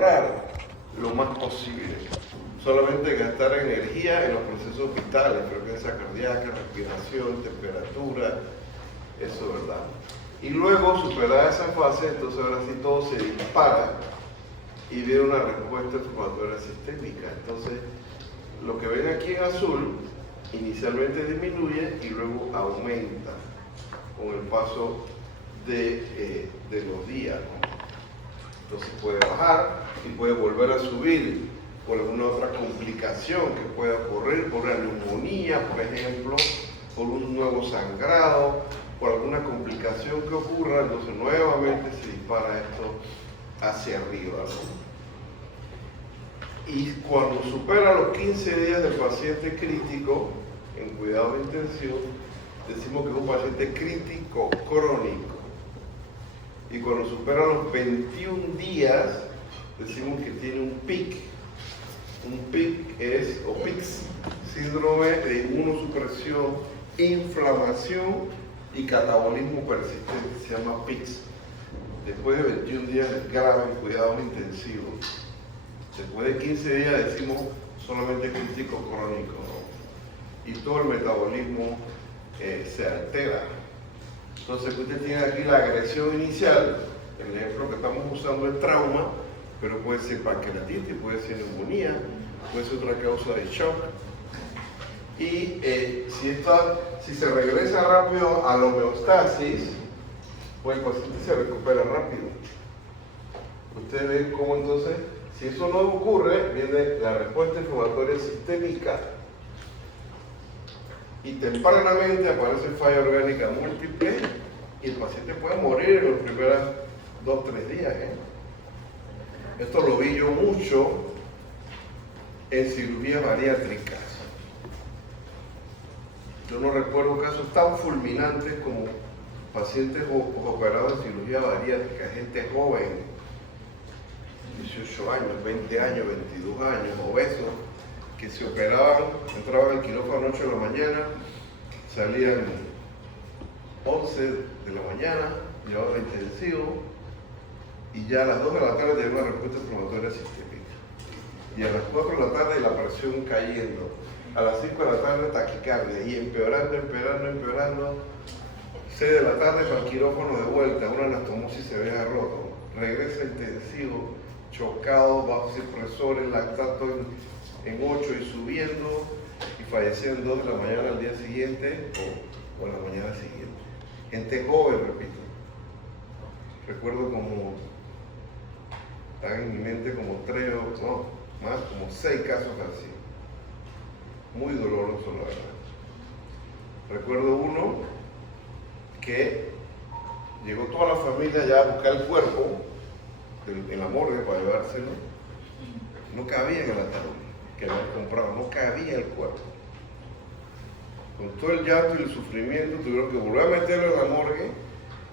ahorrar lo más posible. Solamente gastar energía en los procesos vitales, frecuencia cardíaca, respiración, temperatura, eso, ¿verdad? Y luego, superar esa fase, entonces ahora sí todo se dispara y viene una respuesta inflamatoria sistémica. Entonces, lo que ven aquí en azul, inicialmente disminuye y luego aumenta con el paso de los días, ¿no? Entonces puede bajar y puede volver a subir por alguna otra complicación que pueda ocurrir, por una neumonía, por ejemplo, por un nuevo sangrado, por alguna complicación que ocurra, entonces nuevamente se dispara esto hacia arriba, ¿no? Y cuando supera los 15 días del paciente crítico, en cuidado intensivo, decimos que es un paciente crítico crónico. Y cuando supera los 21 días, decimos que tiene un PIC. Un PIC es, o PICS, síndrome de inmunosupresión, inflamación y catabolismo persistente, se llama PICS. Después de 21 días grave en cuidados intensivos. Después de 15 días decimos solamente crítico crónico, ¿no? Y todo el metabolismo se altera. Entonces usted tiene aquí la agresión inicial, el ejemplo que estamos usando es trauma, pero puede ser pancreatitis, puede ser neumonía, puede ser otra causa de shock. Y si se regresa rápido a la homeostasis, pues el paciente se recupera rápido. Ustedes ven cómo entonces, si eso no ocurre, viene la respuesta inflamatoria sistémica. Y tempranamente aparece falla orgánica múltiple y el paciente puede morir en los primeros 2-3 días. Esto lo vi yo mucho en cirugías bariátricas. Yo no recuerdo casos tan fulminantes como pacientes operados en cirugía bariátrica, gente joven, 18 años, 20 años, 22 años, obesos, que se operaban, entraban al quirófano a 8 de la mañana, salían 11 de la mañana, llevaban intensivo, y ya a las 2 de la tarde tenían una respuesta inflamatoria sistémica. Y a las 4 de la tarde la presión cayendo, a las 5 de la tarde taquicardia, y empeorando, 6 de la tarde para el quirófano de vuelta, una anastomosis se había roto, regresa intensivo, chocado, vasopresores, lactato en 8 y subiendo, y falleció en 2 de la mañana al día siguiente o en la mañana siguiente. Gente joven, repito. Recuerdo como, están en mi mente como 3 o no, más, como 6 casos así. Muy doloroso, la verdad. Recuerdo uno que llegó toda la familia ya a buscar el cuerpo en la morgue para llevárselo. No cabía en el ataúd que habían comprado, no cabía el cuerpo. Con todo el llanto y el sufrimiento tuvieron que volver a meterlo en la morgue,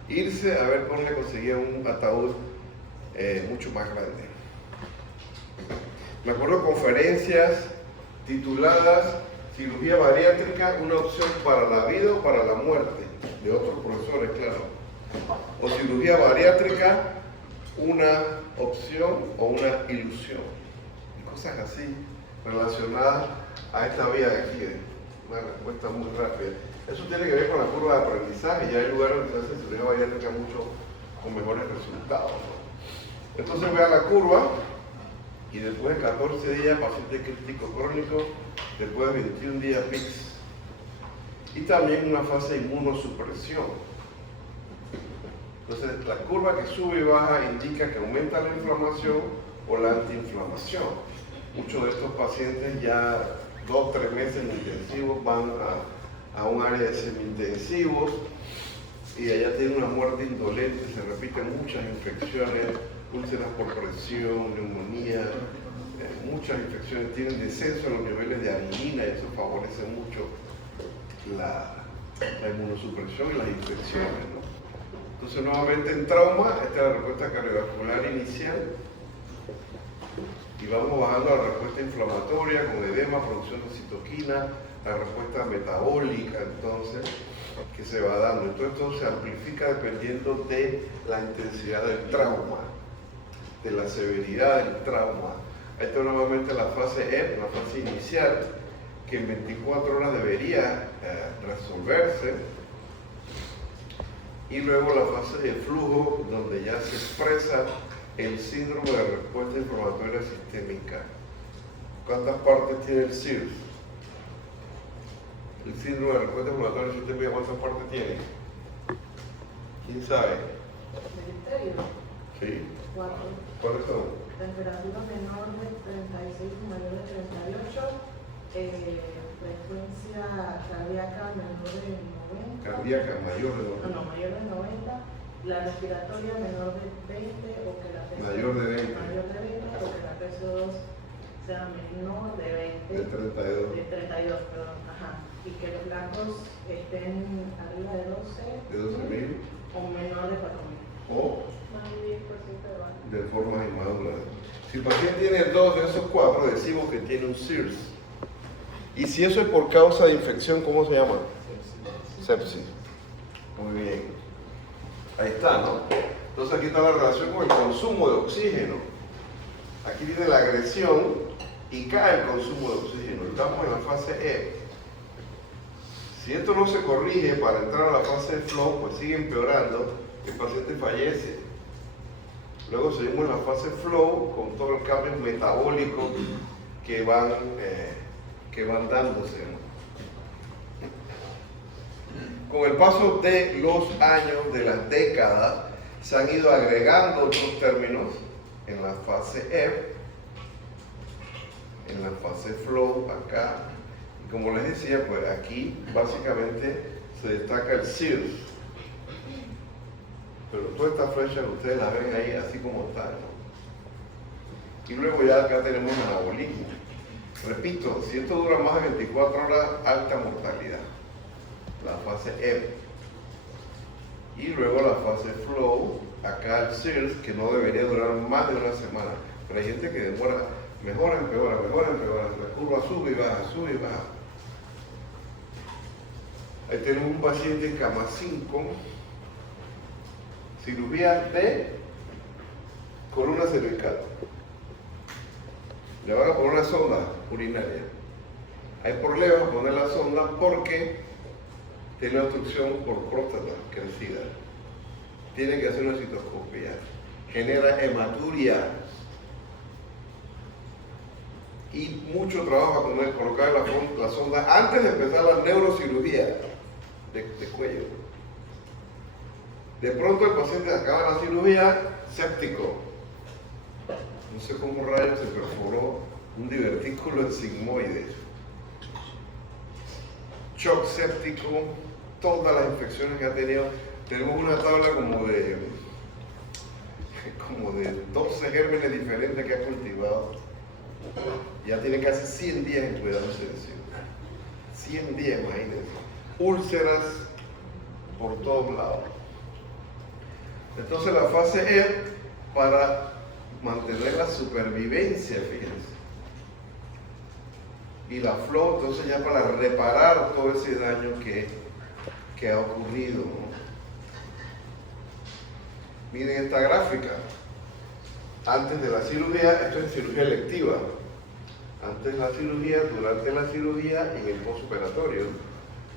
irse a ver cómo le conseguían un ataúd mucho más grande. Me acuerdo de conferencias tituladas cirugía bariátrica, una opción para la vida o para la muerte, de otros profesores, claro. O cirugía bariátrica, una opción o una ilusión. Y cosas así relacionadas a esta vía de aquí, una respuesta muy rápida. Eso tiene que ver con la curva de aprendizaje, ya hay lugares donde se hace cirugía bariátrica mucho con mejores resultados, ¿no? Entonces vean la curva, y después de 14 días paciente crítico crónico, después de 21 días PICS. Y también una fase de inmunosupresión. Entonces la curva que sube y baja indica que aumenta la inflamación o la antiinflamación. Muchos de estos pacientes ya 2-3 meses en intensivos van a un área de semi-intensivos y allá tienen una muerte indolente, se repiten muchas infecciones, úlceras por presión, neumonía, muchas infecciones, tienen descenso en los niveles de adenina y eso favorece mucho la inmunosupresión y las infecciones, ¿no? Entonces nuevamente en trauma, esta es la respuesta cardiovascular inicial y vamos bajando a la respuesta inflamatoria con edema, producción de citoquina, la respuesta metabólica entonces que se va dando. Entonces esto se amplifica dependiendo de la intensidad del trauma. de la severidad del trauma. Esto es nuevamente la fase E, la fase inicial, que en 24 horas debería resolverse. Y luego la fase de flujo, donde ya se expresa el síndrome de respuesta inflamatoria sistémica. ¿Cuántas partes tiene el SIRS? El síndrome de respuesta inflamatoria sistémica, ¿cuántas partes tiene? ¿Quién sabe? Ministerio. ¿Sí? 4. ¿Cuáles son? Temperatura menor de 36 y mayor de 38. Frecuencia cardíaca menor de 90. Cardíaca mayor de 90. No, mayor de 90. La respiratoria menor de 20 o que la PCO2 Mayor de 20. Mayor de 20 o que la PCO2 sea menor de 20. De 32. De 32, perdón. Ajá. Y que los blancos estén arriba de 12. De 12.000. O menor de 4.000. O Más de 10% de baja. de formas inmaduras. Si el paciente tiene 2 de esos 4, decimos que tiene un SIRS. Y si eso es por causa de infección, ¿cómo se llama? Sepsis. Muy bien. Ahí está, ¿no? Entonces aquí está la relación con el consumo de oxígeno. Aquí viene la agresión y cae el consumo de oxígeno. Estamos en la fase E. Si esto no se corrige para entrar a la fase de flow, pues sigue empeorando, el paciente fallece. Luego seguimos en la fase flow con todos los cambios metabólicos que van dándose, ¿no? Con el paso de los años, de las décadas, se han ido agregando otros términos en la fase F, en la fase flow acá. Y como les decía, pues aquí básicamente se destaca el SIRS. Pero todas estas flechas ustedes las ven ahí así como están, ¿no? Y luego ya acá tenemos el anabolismo. Repito, si esto dura más de 24 horas, alta mortalidad. La fase F. Y luego la fase flow, acá el SIRS, que no debería durar más de una semana. Pero hay gente que demora, mejora, empeora, la curva sube y baja, sube y baja. Ahí tenemos un paciente en cama 5, cirugía de columna cervical. Le van a poner una sonda urinaria. Hay problemas a poner la sonda porque tiene obstrucción por próstata crecida. Tiene que hacer una citoscopia. Genera hematuria. Y mucho trabajo con colocar la sonda antes de empezar la neurocirugía de cuello. De pronto el paciente acaba la cirugía séptico. No sé cómo rayos se perforó un divertículo en sigmoide. Shock séptico, todas las infecciones que ha tenido. Tenemos una tabla como de 12 gérmenes diferentes que ha cultivado. Ya tiene casi 100 días en cuidado intensivo. 100 días, imagínense. Úlceras por todos lados. Entonces la fase E, para mantener la supervivencia, fíjense. Y la flow, entonces ya para reparar todo ese daño que ha ocurrido, ¿no? Miren esta gráfica. Antes de la cirugía, esto es cirugía electiva. Antes de la cirugía, durante la cirugía y en el postoperatorio.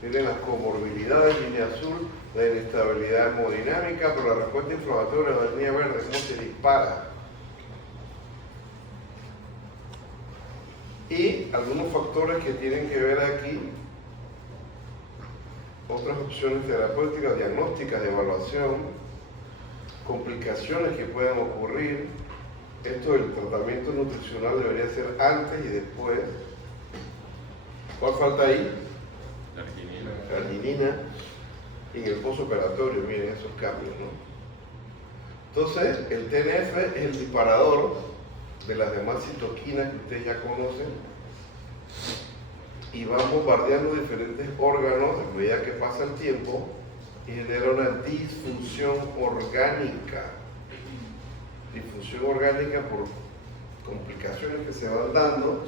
Miren las comorbilidades, línea azul, la inestabilidad hemodinámica, pero la respuesta inflamatoria, la línea verde, cómo se dispara. Y algunos factores que tienen que ver aquí, otras opciones terapéuticas, diagnósticas, de evaluación, complicaciones que pueden ocurrir. Esto del tratamiento nutricional debería ser antes y después. ¿Cuál falta ahí? La arginina. Y en el postoperatorio, miren esos cambios, ¿no? Entonces, el TNF es el disparador de las demás citoquinas que ustedes ya conocen y van bombardeando diferentes órganos a medida que pasa el tiempo y genera una disfunción orgánica. Disfunción orgánica por complicaciones que se van dando,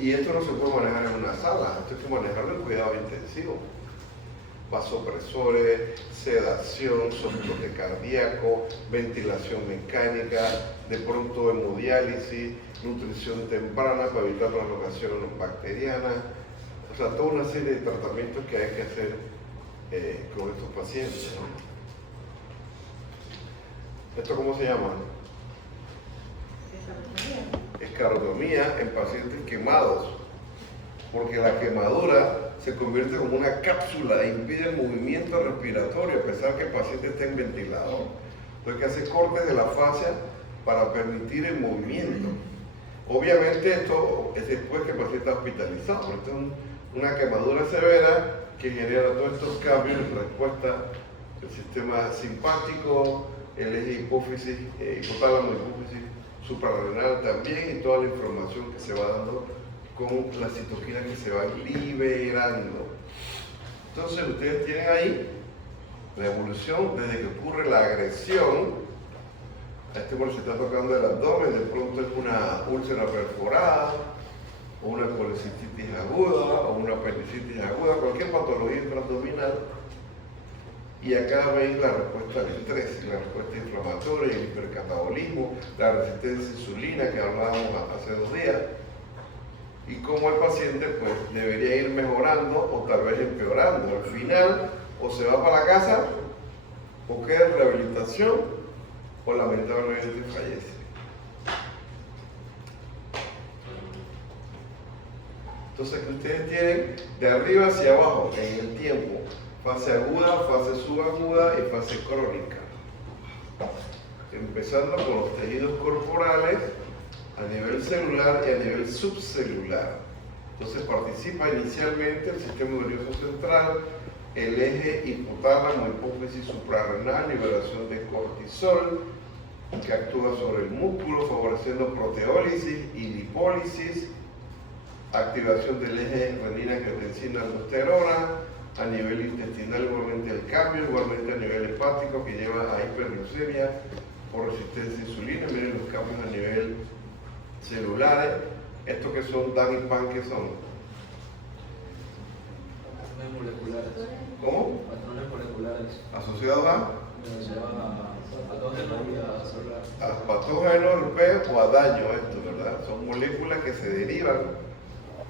y esto no se puede manejar en una sala, esto hay que manejarlo en cuidado intensivo. vasopresores, sedación, soporte cardíaco, ventilación mecánica, de pronto hemodiálisis, nutrición temprana para evitar translocación bacteriana, o sea, toda una serie de tratamientos que hay que hacer con estos pacientes, ¿no? ¿Esto cómo se llama? Escarotomía en pacientes quemados, porque la quemadura se convierte como una cápsula e impide el movimiento respiratorio a pesar que el paciente esté en ventilador. Entonces hay que hacer cortes de la fascia para permitir el movimiento. Obviamente esto es después que el paciente está hospitalizado, pero esto es una quemadura severa que genera todos estos cambios en respuesta del sistema simpático, el eje hipófisis, hipotálamo, hipófisis suprarrenal también, y toda la información que se va dando con la citoquina que se va liberando. Entonces ustedes tienen ahí la evolución desde que ocurre la agresión. A este hombre se está tocando el abdomen, de pronto es una úlcera perforada, o una colecistitis aguda, o una apendicitis aguda, cualquier patología intraabdominal. Y acá ven la respuesta al estrés, la respuesta inflamatoria, el hipercatabolismo, la resistencia a insulina que hablábamos hace 2 días, y cómo el paciente pues debería ir mejorando o tal vez empeorando. Al final, o se va para la casa, o queda en rehabilitación, o lamentablemente fallece. Entonces ustedes tienen de arriba hacia abajo en el tiempo fase aguda, fase subaguda y fase crónica. Empezando con los tejidos corporales a nivel celular y a nivel subcelular. Entonces participa inicialmente el sistema nervioso central, el eje hipotálamo, hipófisis suprarrenal, liberación de cortisol, que actúa sobre el músculo, favoreciendo proteólisis y lipólisis, activación del eje renina-angiotensina-aldosterona, a nivel intestinal igualmente el cambio, igualmente a nivel hepático que lleva a hiperglucemia por resistencia a insulina. Miren los cambios a nivel celulares. Estos que son DAN y PAN, ¿qué son? Patrones moleculares. ¿Cómo? Patrones moleculares. Asociados a patógenos celular. A patógenos o a daño, esto, ¿verdad? Son moléculas que se derivan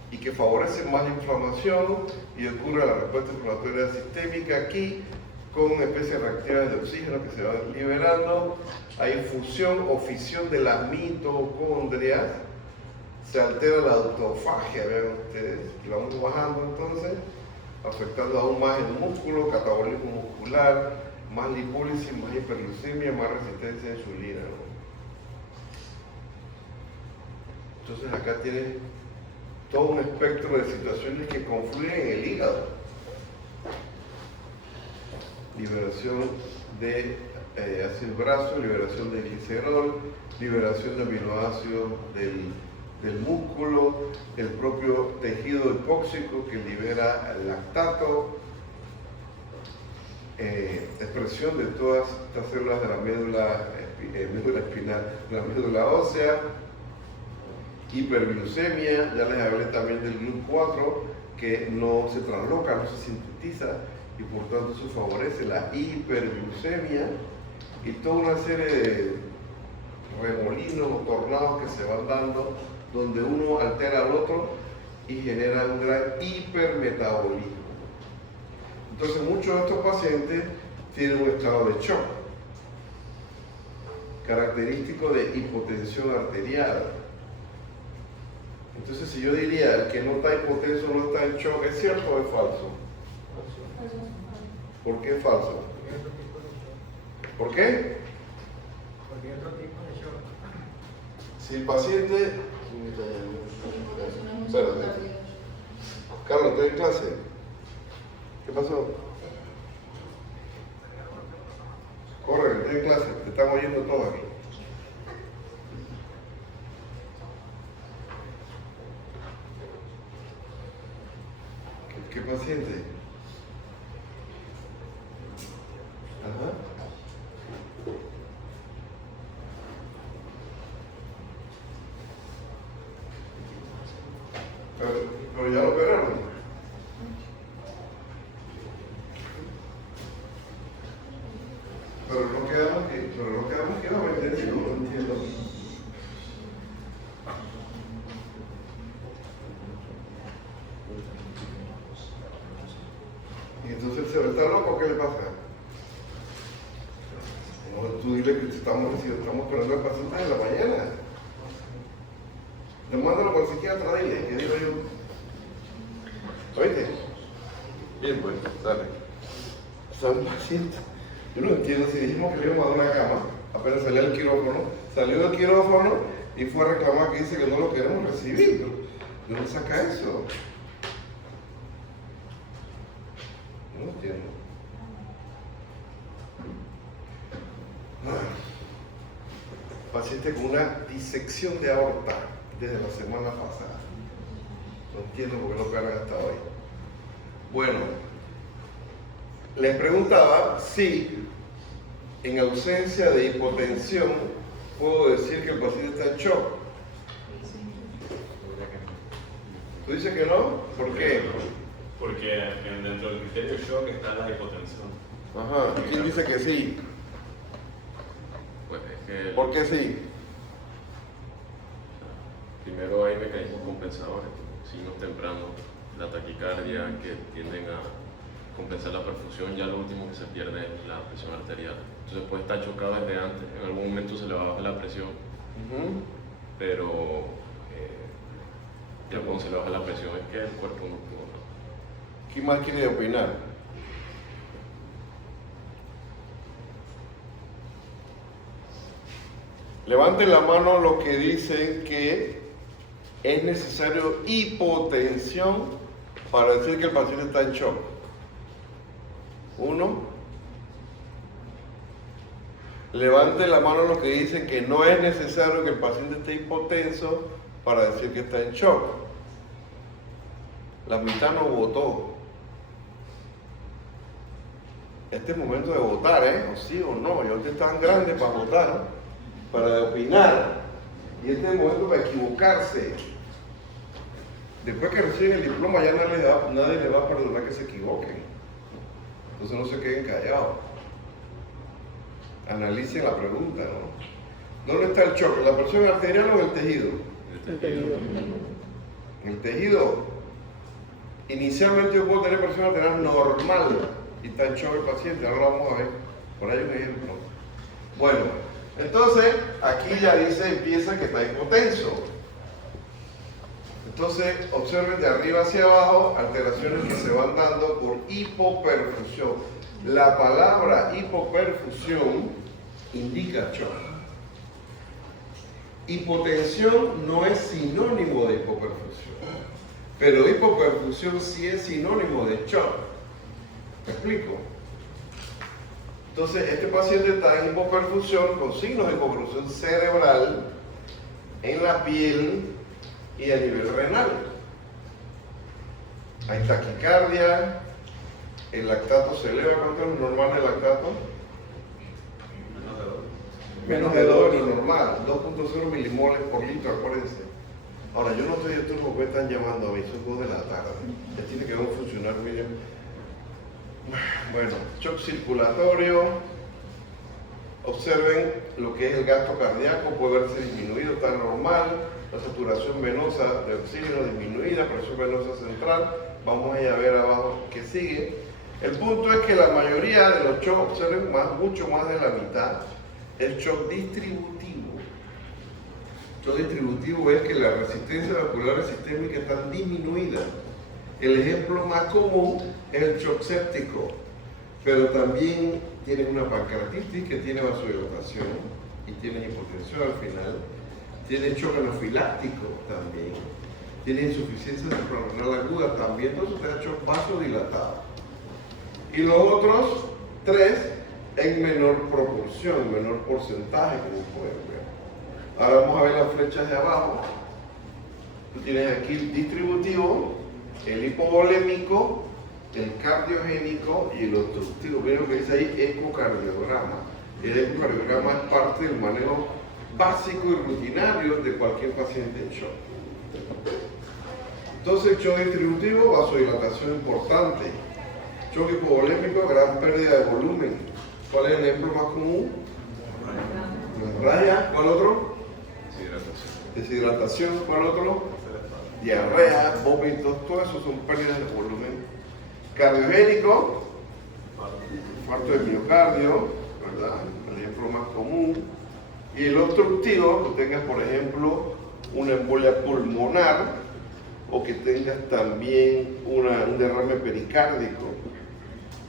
y que favorecen más la inflamación y ocurre la respuesta inflamatoria sistémica aquí con especies reactivas de oxígeno que se van liberando. Hay fusión o fisión de las mitocondrias, se altera la autofagia, vean ustedes, y vamos bajando entonces, afectando aún más el músculo, catabolismo muscular, más lipólisis, más hiperglucemia, más resistencia a insulina, ¿no? Entonces acá tienes todo un espectro de situaciones que confluyen en el hígado. Liberación de ácido graso, liberación de glicerol, liberación de aminoácidos del músculo, el propio tejido hipóxico que libera el lactato, expresión de todas estas células de la médula espinal, de la médula ósea, hiperglucemia, ya les hablé también del GLUT4, que no se transloca, no se sintetiza, y por tanto eso favorece la hiperglucemia, y toda una serie de remolinos o tornados que se van dando, donde uno altera al otro y genera un gran hipermetabolismo. Entonces muchos de estos pacientes tienen un estado de shock, característico de hipotensión arterial. Entonces, si yo diría el que no está hipotenso no está en shock, ¿es cierto o es falso? ¿Por qué es falso? ¿Por qué? Porque hay otro tipo de shock. Si el paciente... Espérate. Carlos, ¿estoy en clase? ¿Qué pasó? Corre, estoy en clase, te están oyendo todos aquí. ¿Qué paciente? Ajá. Pero ya lo operaron. dice, ¿está loco? ¿Qué le pasa? No, tú dile que estamos esperando al paciente en la mañana. Demándalo por el psiquiatra, dile, ¿qué digo yo? ¿Oíste? Bien, pues, dale. O sea, un paciente. Yo no entiendo si dijimos que le íbamos a dar una cama, apenas salió del quirófano, salió del quirófano y fue a reclamar que dice que no lo queremos recibir. ¿De dónde saca eso? No entiendo. Paciente con una disección de aorta desde la semana pasada. No entiendo por qué no cargan hasta hoy. Bueno, les preguntaba si en ausencia de hipotensión puedo decir que el paciente está en shock. ¿Tú dices que no? ¿Por qué? Porque dentro del criterio shock está la hipotensión. Ajá, ¿quién dice que sí? Pues es que ¿Por qué sí? primero hay mecanismos compensadores, signos tempranos, la taquicardia que tienden a compensar la perfusión, ya lo último que se pierde es la presión arterial. Entonces puede estar chocado desde antes, en algún momento se le va a bajar la presión, pero ya cuando se le baja la presión es que el cuerpo no pudo. ¿Quién más quiere opinar? Levanten la mano los que dicen que es necesario hipotensión para decir que el paciente está en shock. 1. Levanten la mano los que dicen que no es necesario que el paciente esté hipotenso para decir que está en shock. La mitad no votó. Este es momento de votar, o sí o no. Ya ustedes están grandes para votar, para opinar. Y este es el momento para equivocarse. Después que reciben el diploma ya nadie les va a perdonar que se equivoquen. Entonces no se queden callados. Analicen la pregunta, ¿no? ¿Dónde está el shock? ¿La presión arterial o el tejido? El tejido. El tejido. Inicialmente yo puedo tener presión arterial normal y está en shock el paciente. Ahora vamos a ver. Por ahí un ejemplo. Bueno, entonces aquí ya dice, empieza que está hipotenso. Entonces, observen de arriba hacia abajo alteraciones que se van dando por hipoperfusión. La palabra hipoperfusión indica shock. Hipotensión no es sinónimo de hipoperfusión, pero hipoperfusión sí es sinónimo de shock. ¿Me explico? Entonces, este paciente está en hipoperfusión con signos de hipoperfusión cerebral en la piel y a nivel renal. Hay taquicardia, el lactato se eleva. ¿Cuánto es lo normal del lactato? Menos de 2 es lo normal, 2.0 milimoles por litro, acuérdense. Ahora, yo no estoy de turno porque están llamando a mí, son 2 de la tarde. Ya tiene que ver un funcionario mínimo. Bueno, shock circulatorio. Observen lo que es el gasto cardíaco, puede verse disminuido, está normal. La saturación venosa de oxígeno disminuida, presión venosa central. Vamos a ver abajo que sigue. El punto es que la mayoría de los shocks, observen mucho más de la mitad, es shock distributivo. Shock distributivo es que la resistencia vascular sistémica está disminuida. El ejemplo más común es el shock séptico, pero también tienen una pancreatitis que tiene vasodilatación y tiene hipotensión al final. Tiene shock anafiláctico también, tiene insuficiencia suprarrenal aguda también, entonces te ha hecho vasodilatado. Y los otros 3 en menor proporción, menor porcentaje, como pueden ver. Ahora vamos a ver las flechas de abajo. Tú tienes aquí el distributivo, el hipovolémico, el cardiogénico y el obstructivo. Miren lo que dice ahí, ecocardiograma. El ecocardiograma es parte del manejo básico y rutinario de cualquier paciente en shock. Entonces, shock distributivo, vasodilatación importante. Shock hipovolémico, gran pérdida de volumen. ¿Cuál es el ejemplo más común? Hemorragia. ¿Cuál otro? Deshidratación. ¿Cuál otro? Diarrea, vómitos, todo eso son pérdidas de volumen. Cardiogénico, infarto de miocardio, ¿verdad? El ejemplo más común. Y el obstructivo, que tengas, por ejemplo, una embolia pulmonar o que tengas también un derrame pericárdico.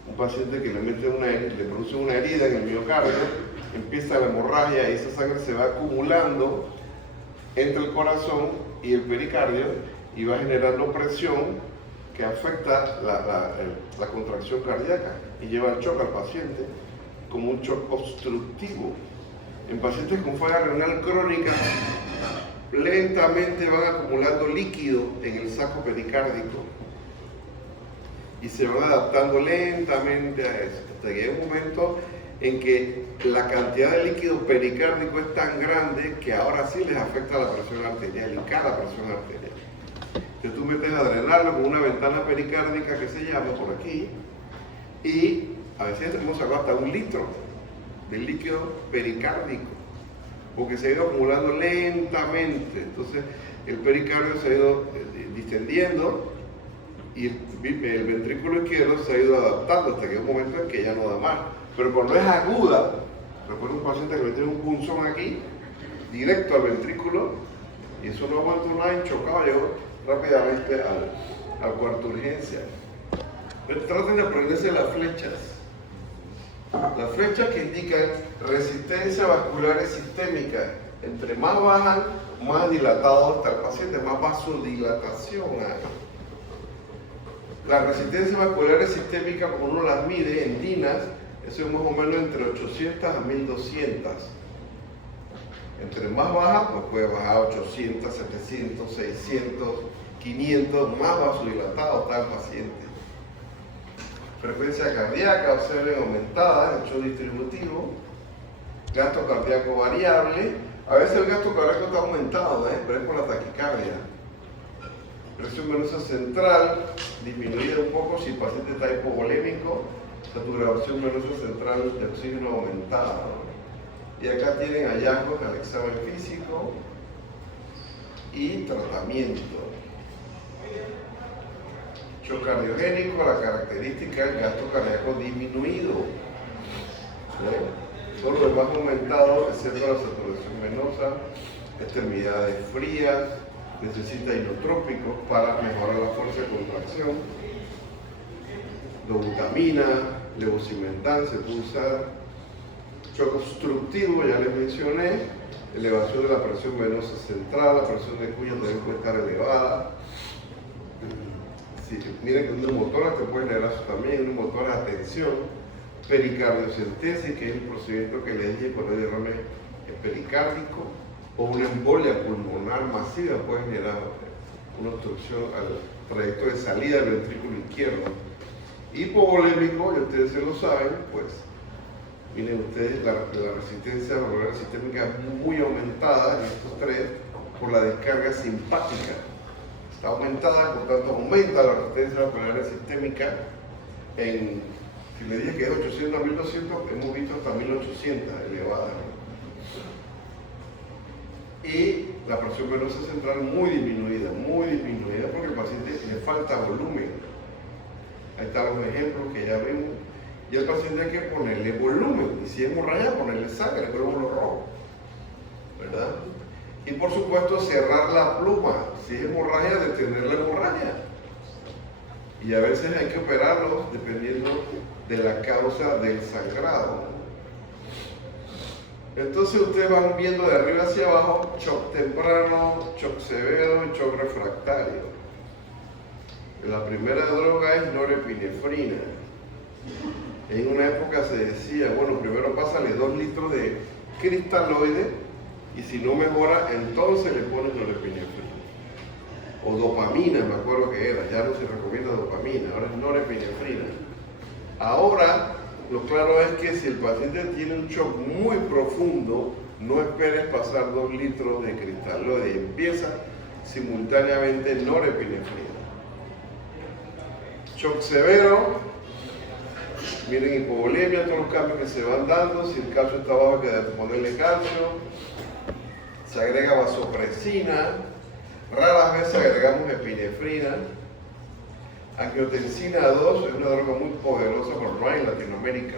Un paciente que le produce una herida en el miocardio, empieza la hemorragia y esa sangre se va acumulando entre el corazón y el pericardio y va generando presión que afecta la contracción cardíaca y lleva al shock al paciente como un shock obstructivo. En pacientes con falla renal crónica, lentamente van acumulando líquido en el saco pericárdico y se van adaptando lentamente a eso, hasta que llega un momento en que la cantidad de líquido pericárdico es tan grande que ahora sí les afecta la presión arterial y cada presión arterial. Entonces tú metes a drenarlo con una ventana pericárdica que se llama por aquí y a veces hemos sacado hasta 1 litro de líquido pericárdico porque se ha ido acumulando lentamente. Entonces el pericardio se ha ido distendiendo y el ventrículo izquierdo se ha ido adaptando hasta que hay un momento en que ya no da más. Pero cuando es aguda, recuerdo un paciente que le tiene un punzón aquí, directo al ventrículo, y eso no aguantó nada, chocado, llegó rápidamente al cuarto de urgencia. Traten de aprenderse las flechas. Las flechas que indican resistencia vascular sistémica. Entre más bajan, más dilatado está el paciente, más vasodilatación hay. La resistencia vascular sistémica, como uno las mide en DINAS, eso es más o menos entre 800 a 1200. Entre más baja, pues puede bajar a 800, 700, 600, 500, más vasodilatado está el paciente. Frecuencia cardíaca, observen aumentada, hecho distributivo. Gasto cardíaco variable. A veces el gasto cardíaco está aumentado, pero es por la taquicardia. Presión venosa central, disminuida un poco si el paciente está hipovolémico. Saturación venosa central de oxígeno aumentada. Y acá tienen hallazgos al examen físico y tratamiento. Shock cardiogénico, la característica del gasto cardíaco disminuido. Todo lo demás aumentado, excepto la saturación venosa, extremidades frías, necesita inotrópicos para mejorar la fuerza de contracción. Dobutamina, levosimentan se puede usar. Shock obstructivo, ya les mencioné. Elevación de la presión venosa central, la presión de cuello también puede estar elevada. Sí, miren que un neumotórax te puede generar eso también, un neumotórax a tensión. Pericardiocentesis, que es el procedimiento que les dije cuando hay derrame pericárdico, o una embolia pulmonar masiva puede generar una obstrucción al trayecto de salida del ventrículo izquierdo. Hipovolémico, y ustedes se lo saben, pues miren ustedes, la resistencia vascular sistémica es muy aumentada en estos tres por la descarga simpática. Está aumentada, por tanto aumenta la resistencia vascular sistémica en, si le dije que es 800 a 1200, hemos visto hasta 1800 elevada. Y la presión venosa central muy disminuida porque el paciente le falta volumen. Ahí están los ejemplos que ya vimos. Y al paciente hay que ponerle volumen. Y si es hemorragia, ponerle sangre, glóbulo rojo. ¿Verdad? Y por supuesto cerrar la pluma. Si es hemorragia, detener la hemorragia. Y a veces hay que operarlos dependiendo de la causa del sangrado. Entonces ustedes van viendo de arriba hacia abajo shock temprano, shock severo y shock refractario. La primera droga es norepinefrina. En una época se decía, bueno, primero pásale 2 litros de cristaloide y si no mejora, entonces le pones norepinefrina. O dopamina, me acuerdo que era, ya no se recomienda dopamina, ahora es norepinefrina. Ahora, lo claro es que si el paciente tiene un shock muy profundo, no esperes pasar 2 litros de cristaloide y empieza simultáneamente norepinefrina. Shock severo, miren hipovolemia, todos los cambios que se van dando, si el calcio está bajo hay que ponerle calcio, se agrega vasopresina, raras veces agregamos epinefrina, Angiotensina 2 es una droga muy poderosa, pero no hay en Latinoamérica.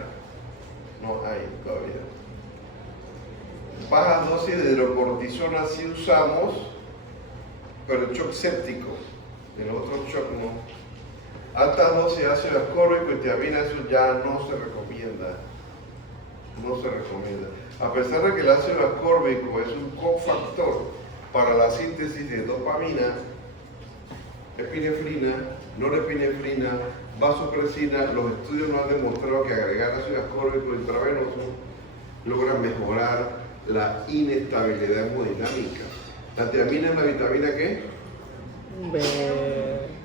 No hay todavía. Bajas dosis de hidrocortisona sí usamos, pero el shock séptico. En otro shock no. Altas dosis de ácido ascórbico y tiamina, eso ya no se recomienda. No se recomienda. A pesar de que el ácido ascórbico es un cofactor para la síntesis de dopamina, epinefrina, norepinefrina, vasopresina, los estudios no han demostrado que agregar ácido ascórbico intravenoso logra mejorar la inestabilidad hemodinámica. La tiamina es una vitamina ¿qué?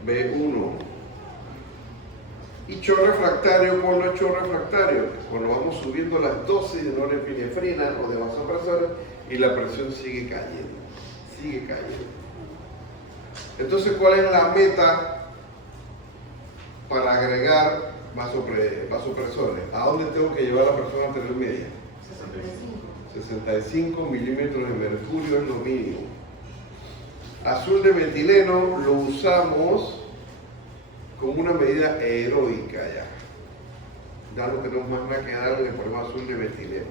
B1. Y shock refractario, ¿cuándo es shock refractario? Cuando vamos subiendo las dosis de norepinefrina o de vasopresores y la presión sigue cayendo. Sigue cayendo. Entonces, ¿cuál es la meta para agregar vasopresores? ¿A dónde tengo que llevar a la persona a tener media? 65 milímetros de mercurio es lo mínimo. Azul de metileno lo usamos como una medida heroica ya. Ya no tenemos más nada que darle, le ponemos azul de metileno.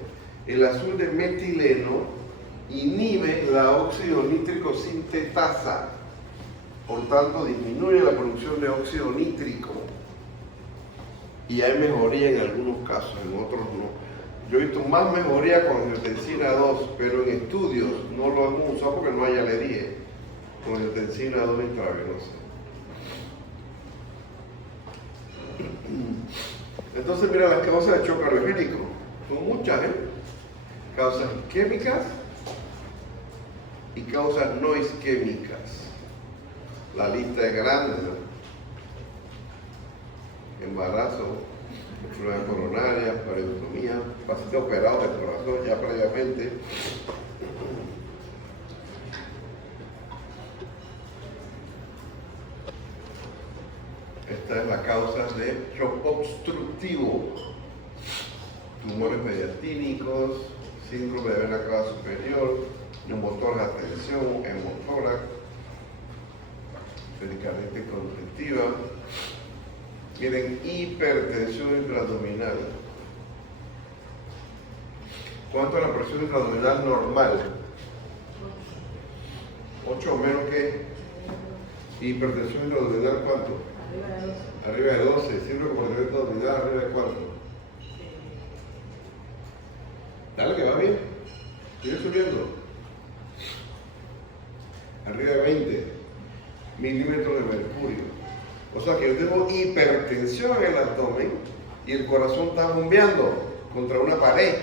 El azul de metileno inhibe la óxido nítrico sintetasa. Por tanto, disminuye la producción de óxido nítrico. Y hay mejoría en algunos casos, en otros no. Yo he visto más mejoría con angiotensina 2, pero en estudios no lo hemos usado porque no hay alergia con angiotensina 2 intravenosa. Entonces, mira las causas de shock cardiogénico. Son muchas, ¿eh? Causas isquémicas y causas no isquémicas. La lista es grande, ¿no? Embarazo, enfermedad coronaria, pareutomía, paciente operado del corazón ya previamente. Esta es la causa de shock obstructivo, tumores mediastínicos, síndrome de vena cava superior, neumotórax de tensión, hemotórax, pericarditis constrictiva. Miren, hipertensión intraabdominal. ¿Cuánto es la presión intraabdominal normal? 8 o menos que hipertensión intraabdominal, ¿cuánto? Arriba de 12. Siempre comportamiento abdominal, arriba de cuánto. Dale que va bien. Sigue subiendo. Arriba de 20 milímetros de mercurio. O sea que yo tengo hipertensión en el abdomen y el corazón está bombeando contra una pared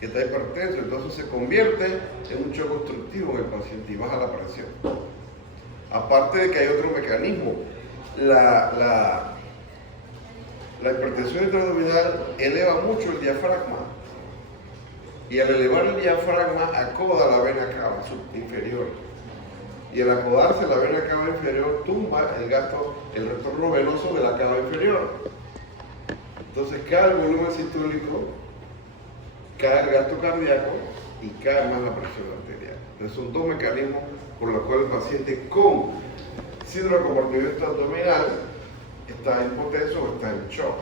que está hipertenso, entonces se convierte en un shock obstructivo en el paciente y baja la presión. Aparte de que hay otro mecanismo, la hipertensión intraabdominal eleva mucho el diafragma y al elevar el diafragma acoda la vena cava inferior. Y al acodarse la vena cava inferior tumba el retorno venoso de la cava inferior. Entonces cae el volumen sistólico, cae el gasto cardíaco y cae más la presión arterial. Entonces son dos mecanismos por los cuales el paciente con síndrome de compartimento abdominal está hipotenso o está en shock.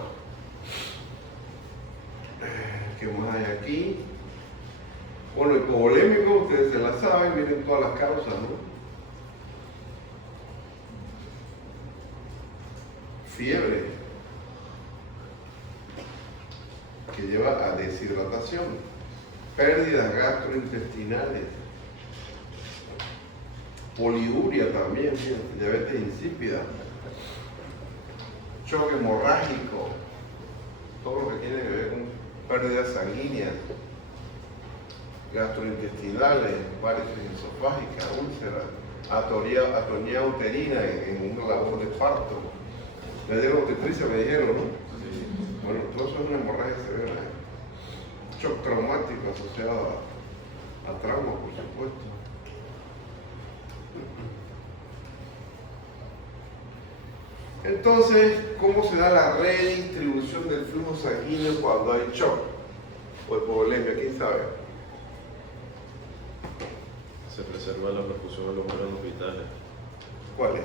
¿Qué más hay aquí? Bueno, el hipovolémico, ustedes se la saben, miren todas las causas, ¿no? Fiebre, que lleva a deshidratación, pérdidas gastrointestinales, poliuria también, diabetes insípida, shock hemorrágico, todo lo que tiene que ver con pérdidas sanguíneas, gastrointestinales, varices esofágicas, úlceras, atonía uterina en una labor de parto. Me dieron obstetricia, me dijeron, ¿no? Sí. Bueno, todo eso es una hemorragia severa. Shock traumático asociado a trauma, por supuesto. Entonces, ¿cómo se da la redistribución del flujo sanguíneo cuando hay shock o hipovolemia? ¿Quién sabe? Se preserva la perfusión a los órganos vitales. ¿Cuál es?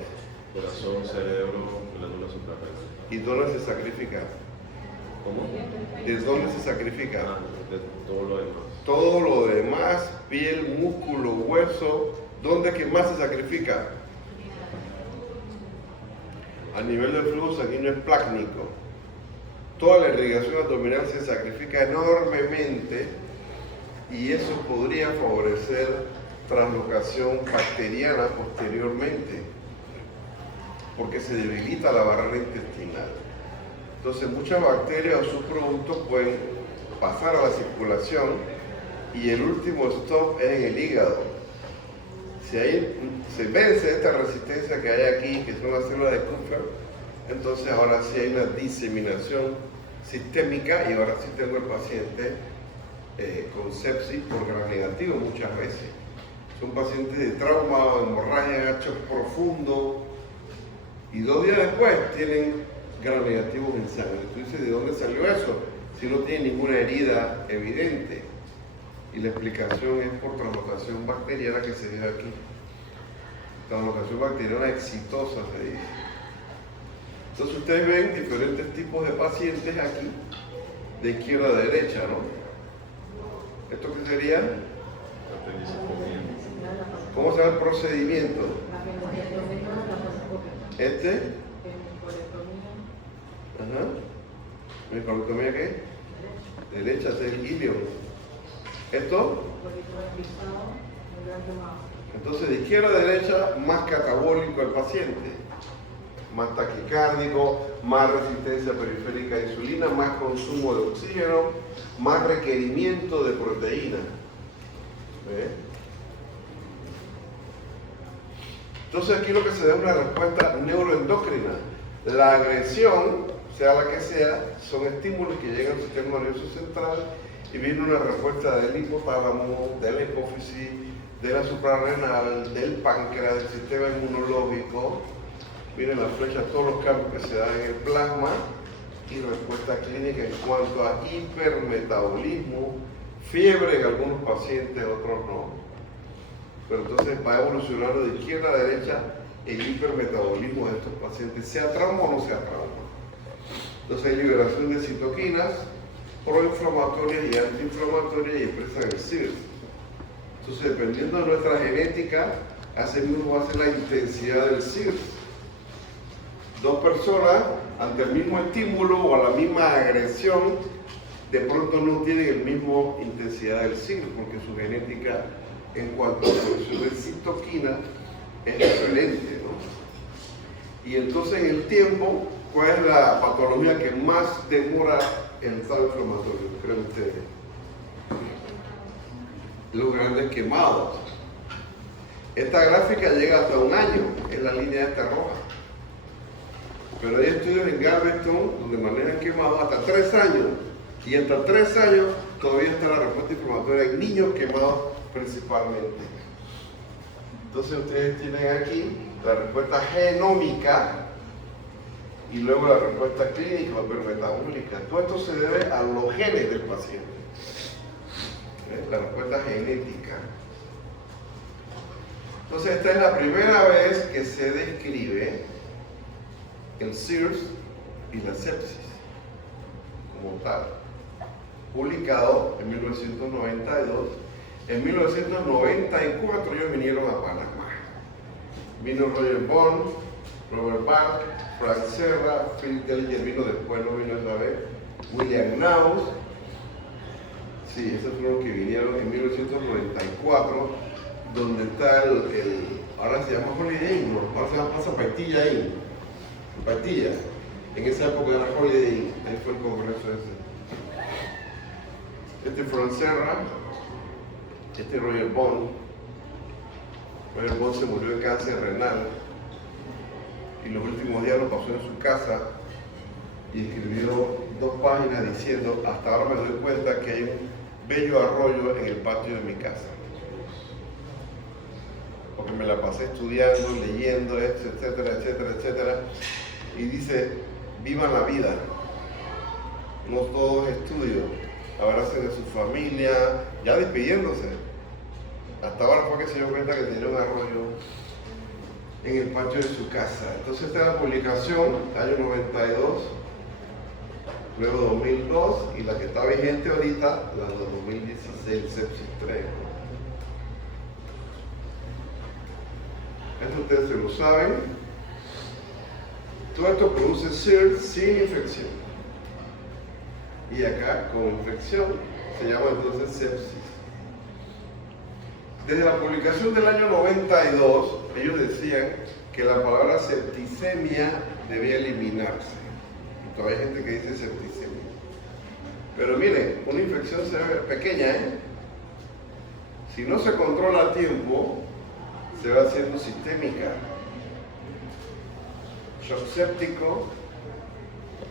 Corazón, cerebro, glándula suprarrenal. ¿Y dónde se sacrifica? ¿Cómo? ¿De dónde se sacrifica? Ah, de todo lo demás. Todo lo demás, piel, músculo, hueso, ¿dónde es que más se sacrifica? A nivel del flujo sanguíneo es plácnico. Toda la irrigación abdominal se sacrifica enormemente y eso podría favorecer translocación bacteriana posteriormente, porque se debilita la barrera intestinal. Entonces muchas bacterias o sus productos pueden pasar a la circulación y el último stop es en el hígado. Si ahí se vence esta resistencia que hay aquí, que son las células de Kupffer, entonces ahora sí hay una diseminación sistémica y ahora sí tengo el paciente con sepsis por gram negativo muchas veces. Son pacientes de trauma, hemorragia, hachos profundo y 2 días después tienen gram negativos en sangre. Tú dices, ¿de dónde salió eso? Si no tiene ninguna herida evidente. Y la explicación es por translocación bacteriana que se ve aquí. Translocación bacteriana exitosa se dice. Entonces ustedes ven diferentes tipos de pacientes aquí, de izquierda a derecha, ¿no? ¿Esto qué sería? Apendicectomía. ¿Cómo se llama el procedimiento? Este, ajá. ¿Microlectomía qué? Derecha, es el ilio. ¿Esto? Entonces de izquierda a derecha, más catabólico el paciente. Más taquicárdico, más resistencia periférica a insulina, más consumo de oxígeno, más requerimiento de proteína. ¿Ve? Entonces aquí lo que se da es una respuesta neuroendocrina. La agresión, sea la que sea, son estímulos que llegan al sistema nervioso central y viene una respuesta del hipotálamo, de la hipófisis, de la suprarrenal, del páncreas, del sistema inmunológico. Miren las flechas, todos los cambios que se dan en el plasma y respuesta clínica en cuanto a hipermetabolismo, fiebre en algunos pacientes, otros no. Pero entonces va evolucionando de izquierda a derecha el hipermetabolismo de estos pacientes, sea trauma o no sea trauma. Entonces hay liberación de citoquinas proinflamatorias y antiinflamatorias y expresan el CIRS. Entonces dependiendo de nuestra genética, así mismo va a ser la intensidad del CIRS. 2 personas ante el mismo estímulo o a la misma agresión de pronto no tienen el mismo intensidad del CIRS porque su genética en cuanto a la producción de citoquina es diferente, ¿no? Y entonces en el tiempo, ¿cuál es la patología que más demora el estado inflamatorio? ¿Creen ustedes? Los grandes quemados. Esta gráfica llega hasta 1 año, es la línea esta roja. Pero hay estudios en Galveston donde manejan quemados hasta 3 años. Y hasta 3 años todavía está la respuesta inflamatoria en niños quemados principalmente. Entonces ustedes tienen aquí la respuesta genómica y luego la respuesta clínica o hipermetabólica. Todo esto se debe a los genes del paciente. La respuesta genética. Entonces esta es la primera vez que se describe el CIRS y la sepsis como tal, publicado en 1992. En 1994 ellos vinieron a Panamá. Vino Roger Bond, Robert Bach, Frank Serra, Phil Kelly vino después, no vino esa vez, William Knaus. Sí, esos fueron los que vinieron en 1994, donde está ahora se llama Holiday Inn, ¿no? Ahora se llama Plaza Paitilla Inn. Paitilla. En esa época era Holiday Inn, ahí fue el congreso ese. Este es Frank Serra, este es Roger Bond. Roger Bond se murió de cáncer renal y los últimos días lo pasó en su casa y escribió 2 páginas diciendo: hasta ahora me doy cuenta que hay un bello arroyo en el patio de mi casa, porque me la pasé estudiando, leyendo, etcétera, etcétera, etcétera. Y dice: vivan la vida, no todo es estudio, abracen de su familia, ya despidiéndose. Hasta ahora fue que se dio cuenta que tenía un arroyo en el patio de su casa. Entonces esta es la publicación, año 92, luego 2002 y la que está vigente ahorita, la de 2016, sepsis 3. Esto ustedes se lo saben. Todo esto produce SIRS sin infección. Y acá con infección se llama entonces sepsis. Desde la publicación del año 92, ellos decían que la palabra septicemia debía eliminarse. Y todavía hay gente que dice septicemia. Pero miren, una infección pequeña, si no se controla a tiempo, se va haciendo sistémica. Shock séptico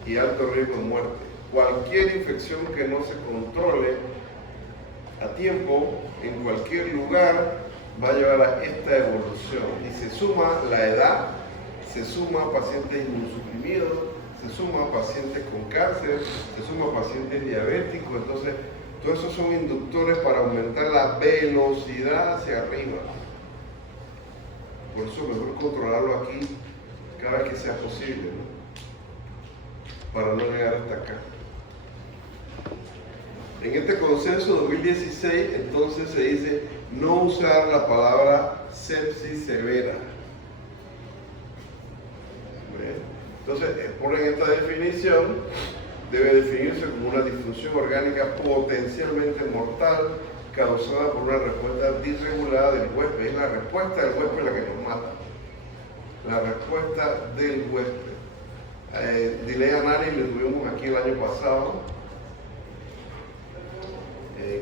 y alto riesgo de muerte. Cualquier infección que no se controle a tiempo, en cualquier lugar, va a llevar a esta evolución. Y se suma la edad, se suma pacientes inmunosuprimidos, se suma pacientes con cáncer, se suma pacientes diabéticos. Entonces, todos esos son inductores para aumentar la velocidad hacia arriba. Por eso mejor controlarlo aquí cada vez que sea posible, ¿no? Para no llegar hasta acá. En este consenso 2016, entonces se dice no usar la palabra sepsis severa. ¿Bien? Entonces, ponen esta definición, debe definirse como una disfunción orgánica potencialmente mortal causada por una respuesta disregulada del huésped. Es la respuesta del huésped la que nos mata. La respuesta del huésped. Delay Analysis lo tuvimos aquí el año pasado.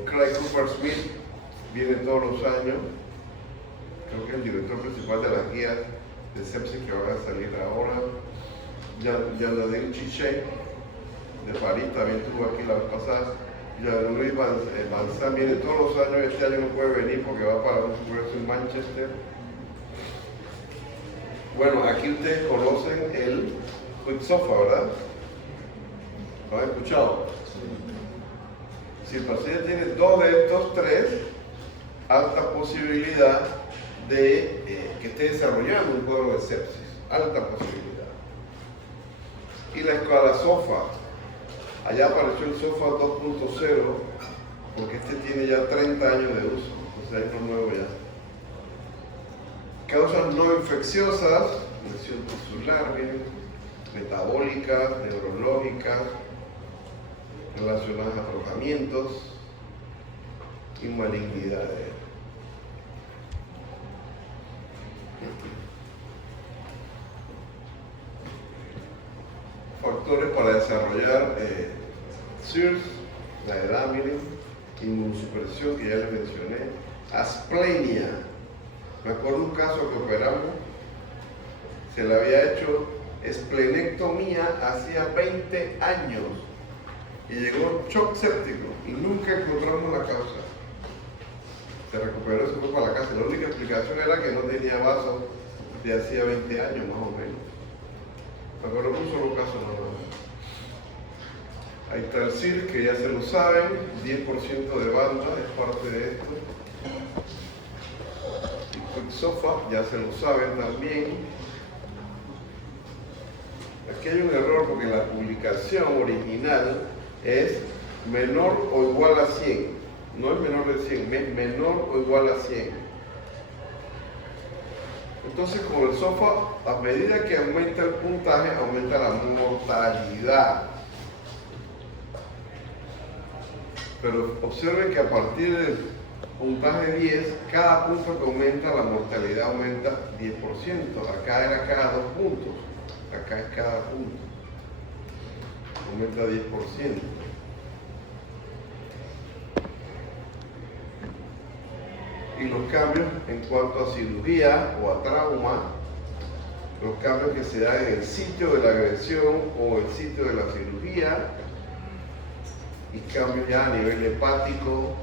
Craig Cooper Smith viene todos los años, creo que es el director principal de las guías de sepsis que van a salir ahora. Jean-Nadine Chiche de París también estuvo aquí la vez pasada. Jean-Louis Vincent viene todos los años, este año no puede venir porque va para un congreso en Manchester. Bueno, aquí ustedes conocen el QuickSOFA, ¿verdad? ¿Lo han escuchado? Si el paciente tiene dos de estos tres, alta posibilidad de que esté desarrollando un cuadro de sepsis. Alta posibilidad. Y la escala SOFA. Allá apareció el SOFA 2.0 porque este tiene ya 30 años de uso. Entonces hay uno nuevo ya. Causas no infecciosas, lesión tisular, metabólicas, neurológicas, relacionadas a tratamientos y malignidades. Factores para desarrollar SIRS, la edad, miren, inmunosupresión que ya les mencioné, asplenia. Me acuerdo un caso que operamos, se le había hecho esplenectomía hacía 20 años y llegó shock séptico y nunca encontramos la causa. Se recuperó, se fue para la casa. La única explicación era que no tenía vasos de hacía 20 años más o menos. Me acuerdo un solo caso nada más. Ahí está el CIR, que ya se lo saben, 10% de banda es parte de esto. QuickSOFA, ya se lo saben también. Aquí hay un error porque la publicación original es menor o igual a 100. No es menor de 100, menor o igual a 100. Entonces con el SOFA, a medida que aumenta el puntaje, aumenta la mortalidad. Pero observen que a partir del puntaje 10, cada punto que aumenta, la mortalidad aumenta 10%. Acá era cada 2 puntos. Acá es cada punto. Aumenta 10%. Y los cambios en cuanto a cirugía o a trauma, los cambios que se dan en el sitio de la agresión o el sitio de la cirugía, y cambios ya a nivel hepático,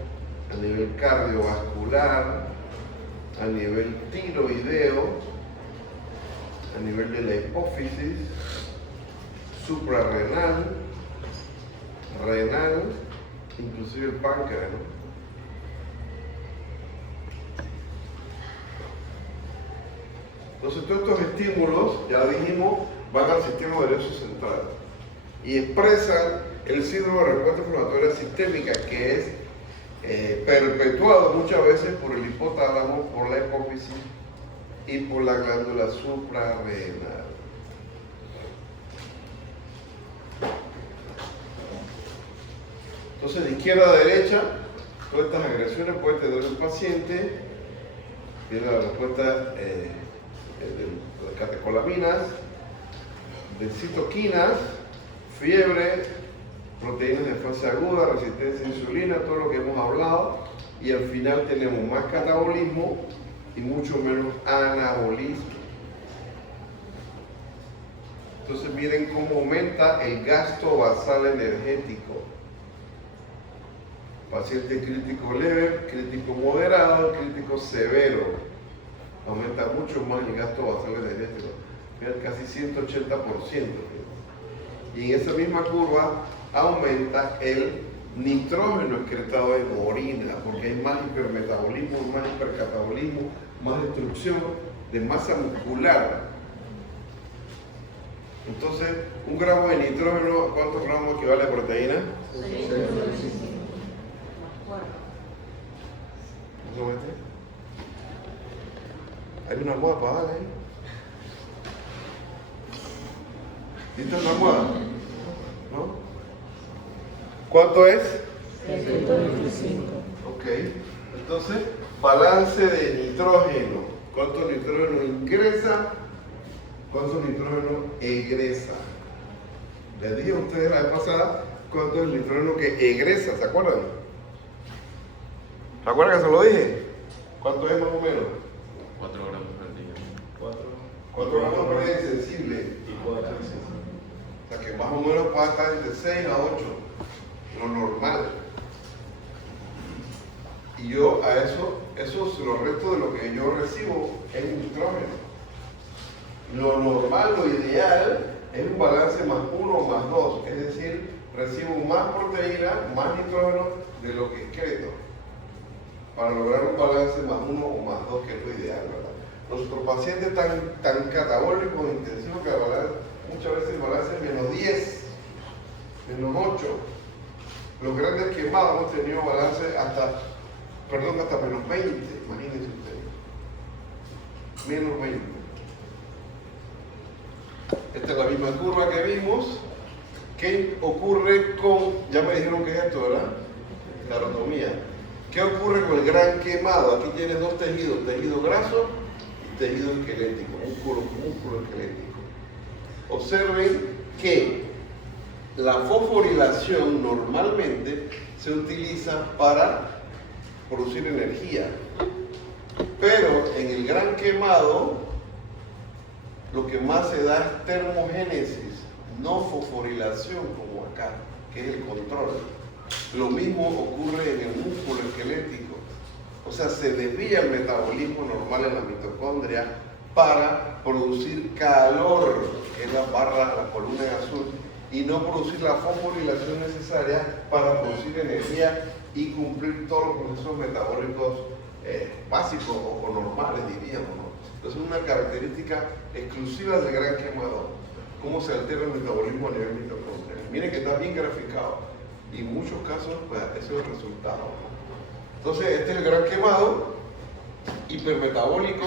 a nivel cardiovascular, a nivel tiroideo, a nivel de la hipófisis, suprarrenal, renal, inclusive el páncreas, ¿no? Entonces todos estos estímulos, ya dijimos, van al sistema nervioso central y expresan el síndrome de respuesta inflamatoria sistémica, que es perpetuado muchas veces por el hipotálamo, por la hipófisis y por la glándula suprarrenal. Entonces, de izquierda a derecha, todas estas agresiones puede tener el paciente. Tiene la respuesta de catecolaminas, de citoquinas, fiebre, proteínas de fase aguda, resistencia a insulina, todo lo que hemos hablado. Y al final tenemos más catabolismo y mucho menos anabolismo. Entonces miren cómo aumenta el gasto basal energético. Paciente crítico leve, crítico moderado, crítico severo. Aumenta mucho más el gasto basal energético. Miren, casi 180%. Y en esa misma curva aumenta el nitrógeno excretado en orina, porque hay más hipermetabolismo, más hipercatabolismo, más destrucción de masa muscular. Entonces, un gramo de nitrógeno, ¿cuántos gramos equivale a proteína? 6. Hay una almohada para darle ahí. ¿Viste una almohada? ¿No? ¿Cuánto es? 125. Ok. Entonces, balance de nitrógeno. ¿Cuánto nitrógeno ingresa? ¿Cuánto nitrógeno egresa? Les dije a ustedes la vez pasada cuánto es el nitrógeno que egresa, ¿se acuerdan? ¿Se acuerdan que se lo dije? ¿Cuánto es más o menos? 4 gramos al día. 4 gramos por día insensible. Y 4 veces. O sea que más o menos puede estar entre 6 a 8, lo normal. Y yo a eso es lo resto de lo que yo recibo en nitrógeno. Lo normal, lo ideal, es un balance más 1 o más 2, es decir, recibo más proteína, más nitrógeno de lo que excreto, para lograr un balance más 1 o más 2, que es lo ideal, ¿verdad? Nuestros pacientes tan catabólicos, intensivos, que muchas veces el balance es menos 10, menos 8. Los grandes quemados hemos tenido balance hasta menos 20, imagínense ustedes. Menos 20. Esta es la misma curva que vimos. ¿Qué ocurre con, ya me dijeron que es esto, ¿verdad? La anatomía. ¿Qué ocurre con el gran quemado? Aquí tienes dos tejidos, tejido graso y tejido esquelético, músculo esquelético. Observen que la fosforilación normalmente se utiliza para producir energía, pero en el gran quemado lo que más se da es termogénesis, no fosforilación como acá, que es el control. Lo mismo ocurre en el músculo esquelético, o sea, se desvía el metabolismo normal en la mitocondria para producir calor, que es la barra, la columna en azul, y no producir la fosforilación necesaria para producir energía y cumplir todos los procesos metabólicos básicos o normales, diríamos, ¿no? Entonces, es una característica exclusiva del gran quemador, cómo se altera el metabolismo a nivel mitocondrial. Miren que está bien graficado y en muchos casos, pues, ese es el resultado, ¿no? Entonces, este es el gran quemado hipermetabólico.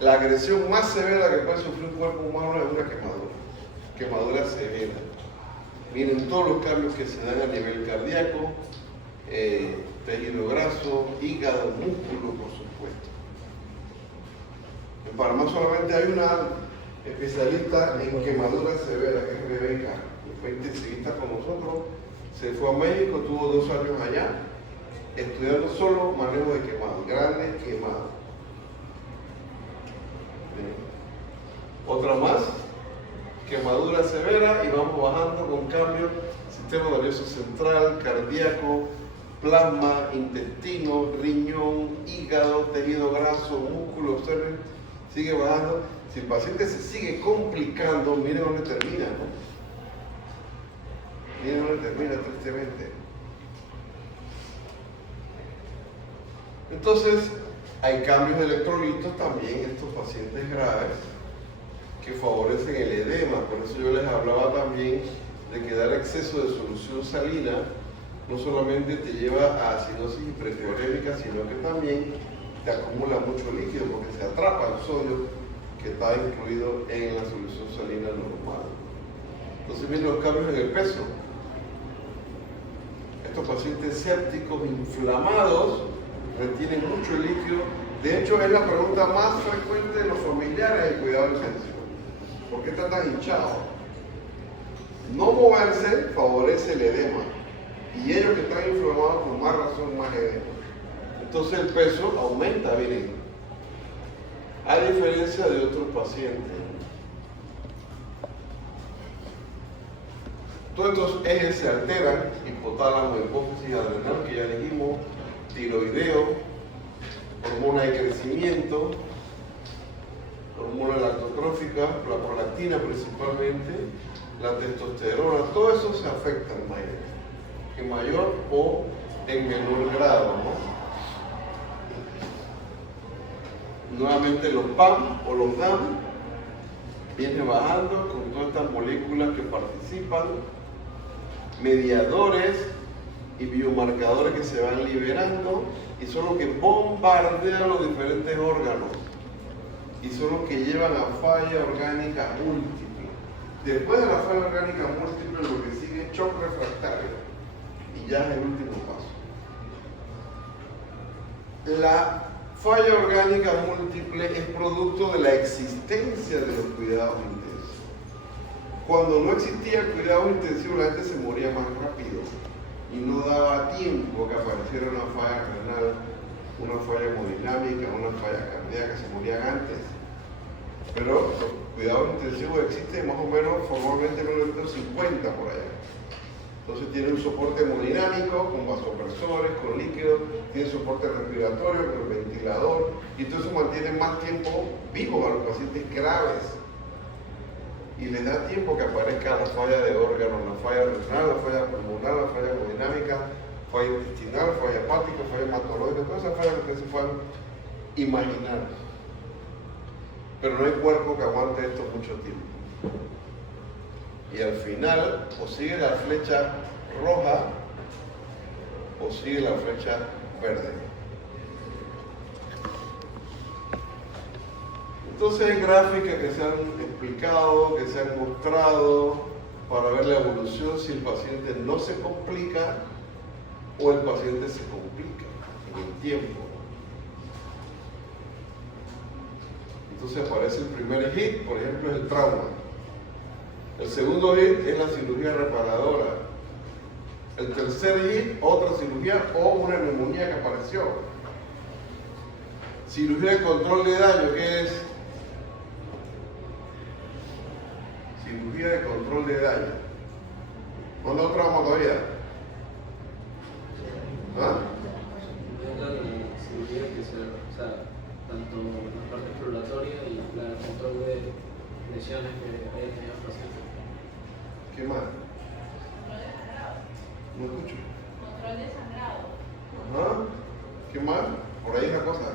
La agresión más severa que puede sufrir un cuerpo humano es una quemadura severa. Miren todos los cambios que se dan a nivel cardíaco, tejido graso, hígado, músculo, por supuesto. En Panamá solamente hay una especialista en quemadura severa, que es Rebeca, que fue intensivista con nosotros, se fue a México, tuvo 2 años allá, estudiando solo manejo de quemados, grandes quemados. Otra más, quemadura severa, y vamos bajando con cambios, sistema nervioso central, cardíaco, plasma, intestino, riñón, hígado, tejido graso, músculo, observen, sigue bajando. Si el paciente se sigue complicando, miren dónde termina, ¿no? Miren dónde termina, tristemente. Entonces, Hay cambios de electrolitos también en estos pacientes graves que favorecen el edema. Por eso yo les hablaba también de que dar exceso de solución salina no solamente te lleva a acidosis hiperclorémica, sino que también te acumula mucho líquido porque se atrapa el sodio que está incluido en la solución salina normal. Entonces vienen los cambios en el peso. Estos pacientes sépticos inflamados retienen mucho líquido. De hecho, es la pregunta más frecuente de los familiares del cuidado intensivo. ¿Por qué está tan hinchado? No moverse favorece el edema. Y ellos que están inflamados, con más razón, más edema. Entonces el peso aumenta, miren. A diferencia de otros pacientes. Todos estos ejes se alteran: hipotálamo, hipófisis, adrenal, que ya dijimos, tiroideo, hormona de crecimiento, hormona lactotrófica, la prolactina principalmente, la testosterona, todo eso se afecta en mayor o en menor grado, ¿no? Nuevamente los PAM o los DAM vienen bajando con todas estas moléculas que participan, mediadores y biomarcadores que se van liberando y son los que bombardean los diferentes órganos y son los que llevan a falla orgánica múltiple. Después de la falla orgánica múltiple lo que sigue es shock refractario y ya es el último paso. La falla orgánica múltiple es producto de la existencia de los cuidados intensivos. Cuando no existía el cuidado intensivo, la gente se moría más rápido y no daba tiempo que apareciera una falla renal, una falla hemodinámica, una falla cardíaca, se morían antes. Pero los cuidados intensivos existen más o menos formalmente en 1950 por allá. Entonces tiene un soporte hemodinámico con vasopresores, con líquidos, tiene soporte respiratorio con el ventilador y todo eso mantiene más tiempo vivos a los pacientes graves y les da tiempo que aparezca la falla de órganos, la falla renal, la falla pulmonar, la falla hemodinámica, falla intestinal, falla hepática, falla hematológica, todas esas fallas que se puedan imaginar. Pero no hay cuerpo que aguante esto mucho tiempo. Y al final, o sigue la flecha roja, o sigue la flecha verde. Entonces hay gráficas que se han explicado, que se han mostrado para ver la evolución si el paciente no se complica o el paciente se complica en el tiempo. Entonces aparece el primer hit, por ejemplo, es el trauma. El segundo hit es la cirugía reparadora. El tercer hit, otra cirugía o una neumonía que apareció. Cirugía de control de daño, ¿qué es? Cirugía de control de daño. ¿No da trauma todavía? ¿Ah? Es la cirugía que se, o sea, tanto la parte exploratoria y la de control de lesiones que haya tenido el paciente. ¿Qué más? No escucho. Control de sangrado. Ajá. ¿Qué más? Por ahí una cosa.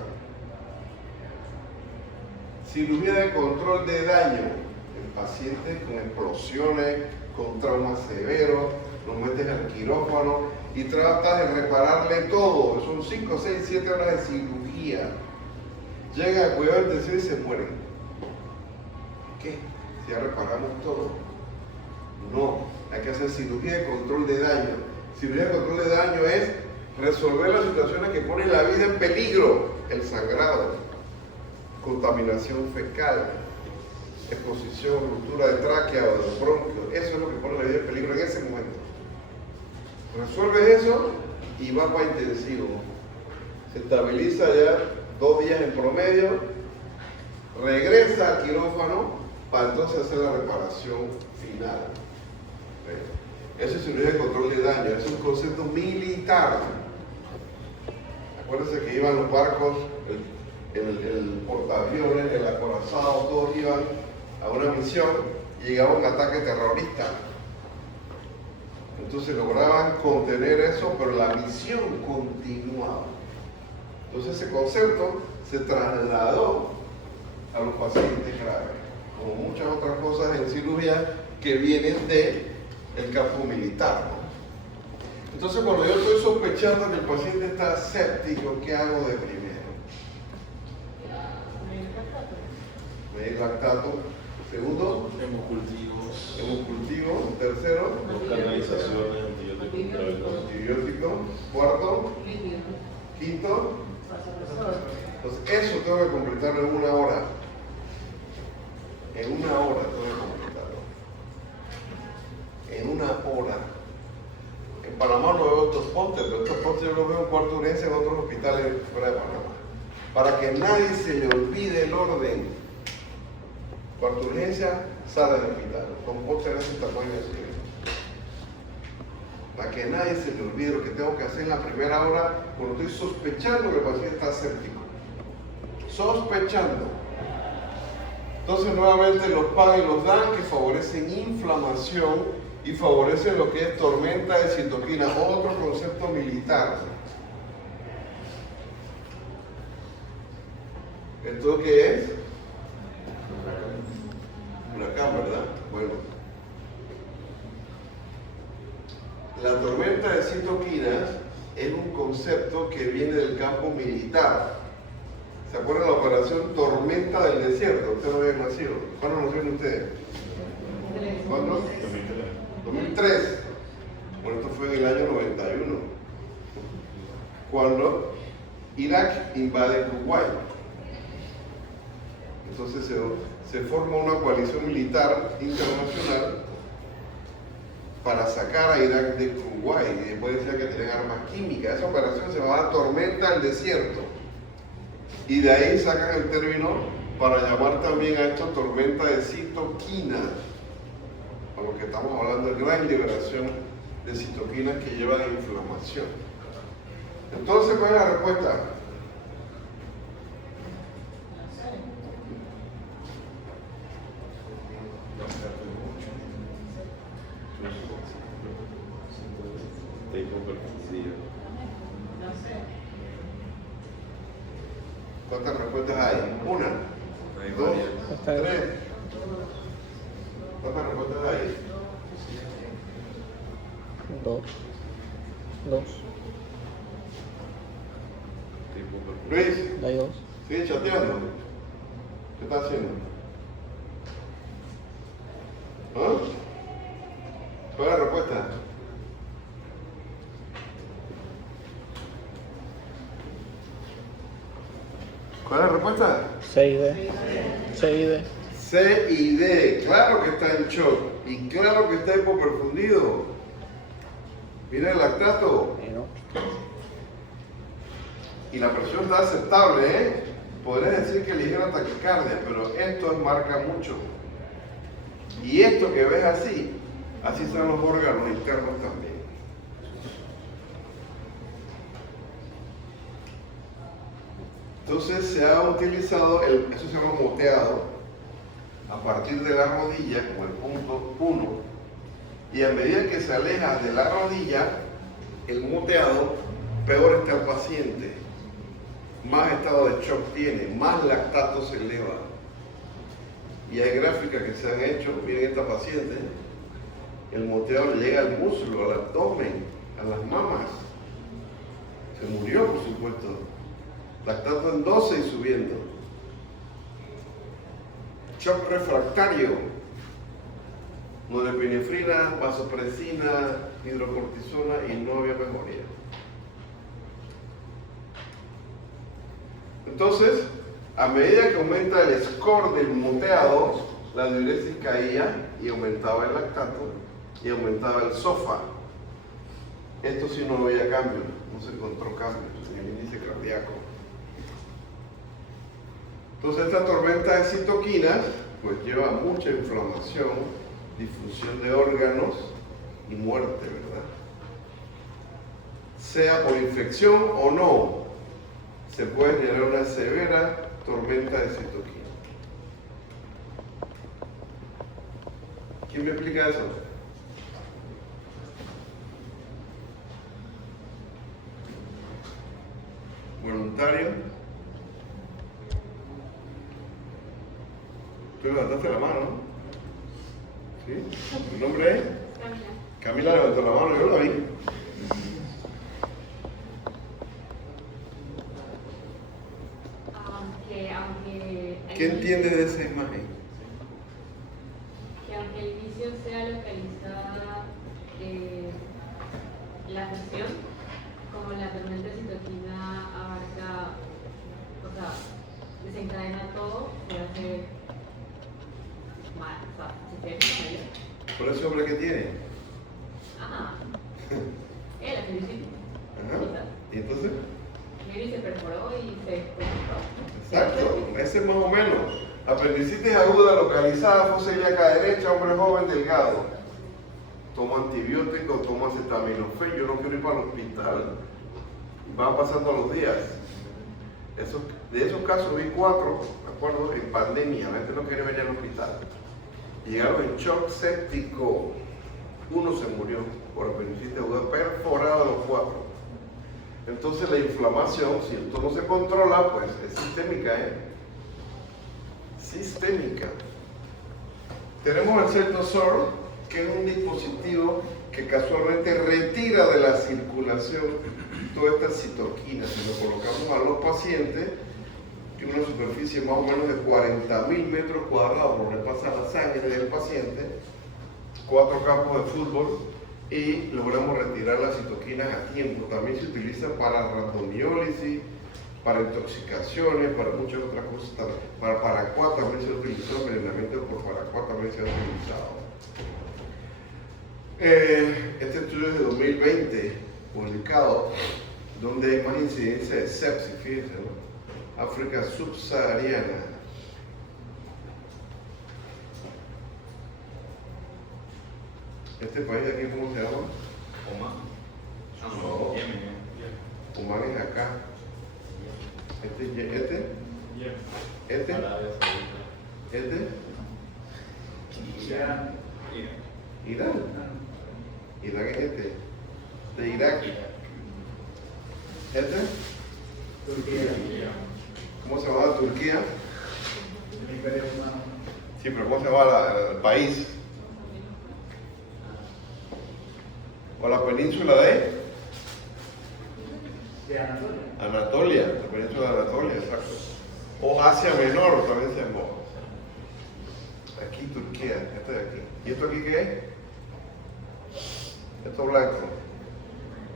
Cirugía de control de daño en pacientes con explosiones, con traumas severos, los metes al quirófano y tratas de repararle todo. Son 5, 6, 7 horas de cirugía. Llegan a cuidado intensivo y se mueren. ¿Qué? Si ya reparamos todo. No, hay que hacer cirugía de control de daño. Cirugía de control de daño es resolver las situaciones que ponen la vida en peligro. El sangrado, contaminación fecal, exposición, ruptura de tráquea o de bronquio. Eso es lo que pone la vida en peligro en ese momento. Resuelves eso y va para intensivo. Se estabiliza ya 2 días en promedio, regresa al quirófano para entonces hacer la reparación final. Eso es cirugía de control de daño, es un concepto militar. Acuérdense que iban los barcos, el portaaviones, el acorazado, todos iban a una misión y llegaba un ataque terrorista. Entonces lograban contener eso, pero la misión continuaba. Entonces ese concepto se trasladó a los pacientes graves, como muchas otras cosas en cirugía que vienen del campo militar, ¿no? Entonces cuando yo estoy sospechando que el paciente está séptico, ¿qué hago de primero? Medir lactato. Segundo, Hemocultivos. hemocultivo. Tercero, Canalizaciones, antibióticos. antibiótico. Cuarto, quinto. Entonces eso tengo que completarlo en 1 hora. En 1 hora tengo que completarlo. En 1 hora. En Panamá no veo estos postes, pero estos postes yo los veo en cuarto de urgencia en otros hospitales fuera de Panamá. Para que nadie se le olvide el orden. Cuarto de urgencia, sala de hospital. Con postes de ese tamaño así. Para que nadie se le olvide lo que tengo que hacer en la primera hora cuando estoy sospechando que el paciente está séptico. Sospechando. Entonces nuevamente los PAN y los DAN que favorecen inflamación y favorecen lo que es tormenta de citoquina, otro concepto militar. ¿Esto qué es? Huracán, ¿verdad? Bueno. La tormenta de citoquinas es un concepto que viene del campo militar. ¿Se acuerdan de la operación Tormenta del Desierto? Ustedes no habían nacido. ¿Cuándo nacieron ustedes? ¿Cuándo? 2003. Bueno, esto fue en el año 91. Cuando Irak invade Kuwait. Entonces se forma una coalición militar internacional para sacar a Irak de Kuwait, y después decía que tenían armas químicas. Esa operación se llamaba Tormenta del Desierto, y de ahí sacan el término para llamar también a esto tormenta de citoquina, a lo que estamos hablando de gran liberación de citoquinas que llevan a inflamación. Entonces, ¿cuál es la respuesta? ¿Cuántas respuestas hay? ¿Una? Hay ¿Dos? varias. ¿Tres? ¿Cuántas respuestas hay? Dos. Luis, Hay dos. ¿sigue chateando? ¿Qué está haciendo? ¿Ah? ¿Cuál es la respuesta? ¿Cuál es la respuesta? C y D. C y D. C y D, claro que está en shock y claro que está hipoperfundido. Mira el lactato y la presión está aceptable, ¿eh? Podrías decir que ligera taquicardia, pero esto marca mucho. Y esto que ves así están los órganos internos también. Entonces se ha utilizado, eso se llama moteado, a partir de la rodilla como el punto 1, y a medida que se aleja de la rodilla, el moteado, peor está el paciente, más estado de shock tiene, más lactato se eleva. Y hay gráficas que se han hecho, miren esta paciente, el moteado le llega al muslo, al abdomen, a las mamas, se murió por supuesto. Lactato en 12 y subiendo. Shock refractario. Norepinefrina, vasopresina, hidrocortisona y no había mejoría. Entonces, a medida que aumenta el score del moteado, la diuresis caía y aumentaba el lactato y aumentaba el SOFA. Esto sí no había cambio, no se encontró cambios en el índice cardíaco. Entonces esta tormenta de citoquinas pues lleva mucha inflamación, difusión de órganos y muerte, ¿verdad? Sea por infección o no, se puede generar una severa tormenta de citoquina. ¿Quién me explica eso? Bueno, voluntario? Tú levantaste la mano, ¿no? ¿Sí? ¿Tu nombre es? Camila. Camila levantó la mano, yo la vi. Aunque ¿Qué entiendes de esa imagen? que aunque el vicio sea localizada la acción, como la tormenta citoquina abarca, o sea, desencadena todo, se hace mal, o sea, sistémico mayor. ¿Por ese hombre que tiene? Ajá. La apendicitis. Ajá. ¿Y entonces? Maybe se perforó y se desconectó. Exacto, ese es más o menos. Apendicitis aguda localizada, fosa ilíaca derecha, hombre joven, delgado. Tomo antibiótico, tomo acetaminofén, yo no quiero ir para el hospital. Van pasando los días. De esos casos vi 4, ¿de acuerdo? En pandemia, la gente no quería venir al hospital. Llegaron en shock séptico. Uno se murió por apendicitis aguda perforada de los 4. Entonces la inflamación, si esto no se controla, pues es sistémica, ¿eh? Sistémica. Tenemos el Celtosor, que es un dispositivo que casualmente retira de la circulación todas estas citoquinas. Si lo colocamos a los pacientes, tiene una superficie más o menos de 40.000 metros cuadrados por donde pasa la sangre del paciente, 4 campos de fútbol, y logramos retirar las citoquinas a tiempo. También se utiliza para rhabdomiólisis, para intoxicaciones, para muchas otras cosas. Para Paraquat también se ha utilizado, envenenamiento por Paraquat también se ha utilizado. Este estudio es de 2020, publicado, donde hay más incidencia de sepsis, fíjense, ¿no? África subsahariana. ¿Este país de aquí cómo se llama? Oman. No. Yemen. Oman es acá. Este. Arabia Saudita. Irán. Irán es este. De Irak. Este. ¿Cómo se llama Turquía? Sí, pero ¿cómo se llama el país? ¿O la península de? Anatolia, la península de Anatolia, exacto. O Asia Menor también se llamó. Aquí Turquía, esto de aquí. ¿Y esto aquí qué es? Esto blanco.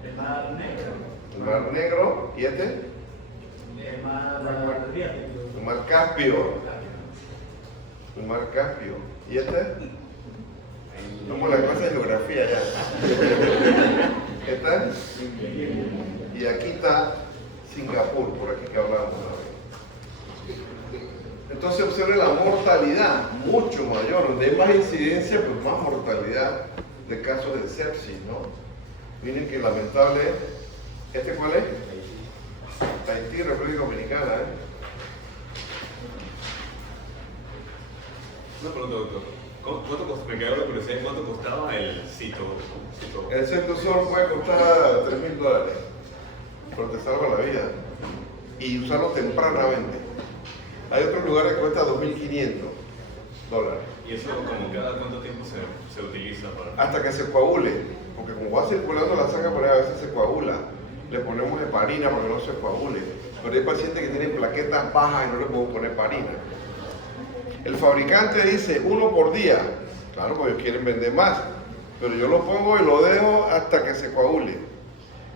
El Mar Negro. El Mar Negro, ¿y este? El Mar Adriático. El Mar Caspio. El Mar Caspio. ¿Y este? Como la clase de geografía ya. ¿Esta? Y aquí está Singapur, por aquí que hablamos. Entonces observe la mortalidad, mucho mayor. Donde hay más incidencia, pues más mortalidad de casos de sepsis, ¿no? Miren que lamentable. ¿Este cuál es? Haití, República Dominicana, ¿eh? Una pregunta, doctor. Me quedó la curiosidad, ¿cuánto costaba el cito? El Celtosor puede costar $3.000, porque te salva la vida. Y usarlo tempranamente. Hay otros lugares que cuesta $2.500. ¿Y eso como cada cuánto tiempo se utiliza para...? Hasta que se coagule, porque como va circulando la sangre por ahí, a veces se coagula. Le ponemos heparina para que no se coagule. Pero hay pacientes que tienen plaquetas bajas y no le podemos poner heparina. El fabricante dice 1 por día. Claro, porque ellos quieren vender más. Pero yo lo pongo y lo dejo hasta que se coagule.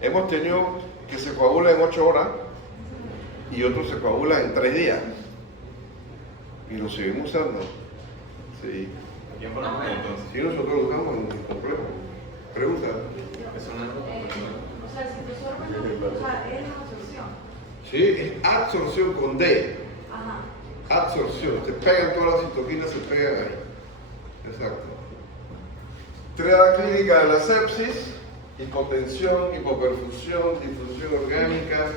Hemos tenido que se coagula en 8 horas y otros se coagulan en 3 días. Y lo seguimos usando. Sí. ¿Aquí en Panamá entonces? Sí, nosotros lo usamos en complejo. Pregunta. ¿Es una O sea, el Celtosor, o sea, es la absorción. Sí, es absorción con D. Ajá. Absorción. Se pegan todas las citoquinas, se pegan ahí. Exacto. Triada clínica de la sepsis: hipotensión, hipoperfusión, difusión orgánica.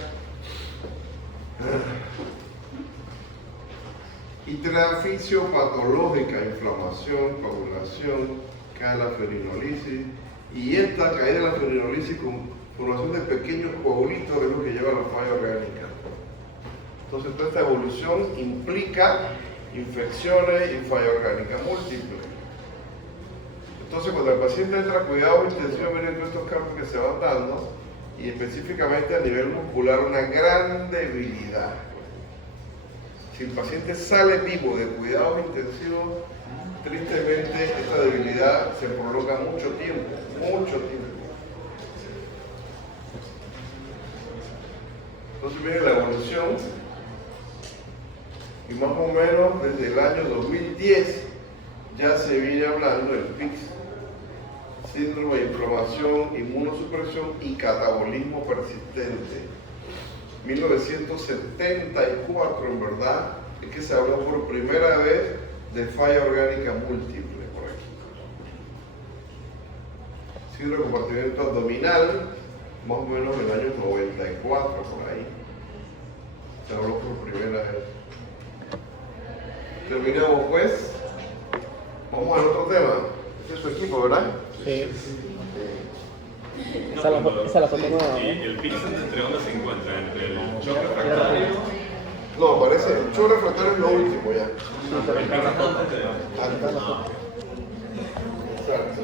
Y triada fisiopatológica: inflamación, coagulación, cae la ferinolisis. Y esta caída de la ferinolisis con formación de pequeños coagulitos es lo que lleva a la falla orgánica. Entonces toda esta evolución implica infecciones y falla orgánica múltiple. Entonces cuando el paciente entra a cuidado intensivo vienen todos estos cambios que se van dando y específicamente a nivel muscular una gran debilidad. Si el paciente sale vivo de cuidados intensivos, tristemente esta debilidad se prolonga mucho tiempo, mucho tiempo. Entonces viene la evolución y más o menos desde el año 2010 ya se viene hablando del PICS, síndrome de inflamación, inmunosupresión y catabolismo persistente. 1974 en verdad es que se habló por primera vez de falla orgánica múltiple por aquí. Síndrome de compartimiento abdominal, más o menos en el año 94 por ahí. Se habló por primera vez. Terminamos pues. Vamos al otro tema. Este es su equipo, ¿verdad? Sí. No, Esa es la foto sí, nueva, sí, ¿no? el PIX entre dónde se encuentra, entre el shock refractario. No, parece. El shock refractario es lo último ya. Sí, pero El PIX es antes de. Exacto.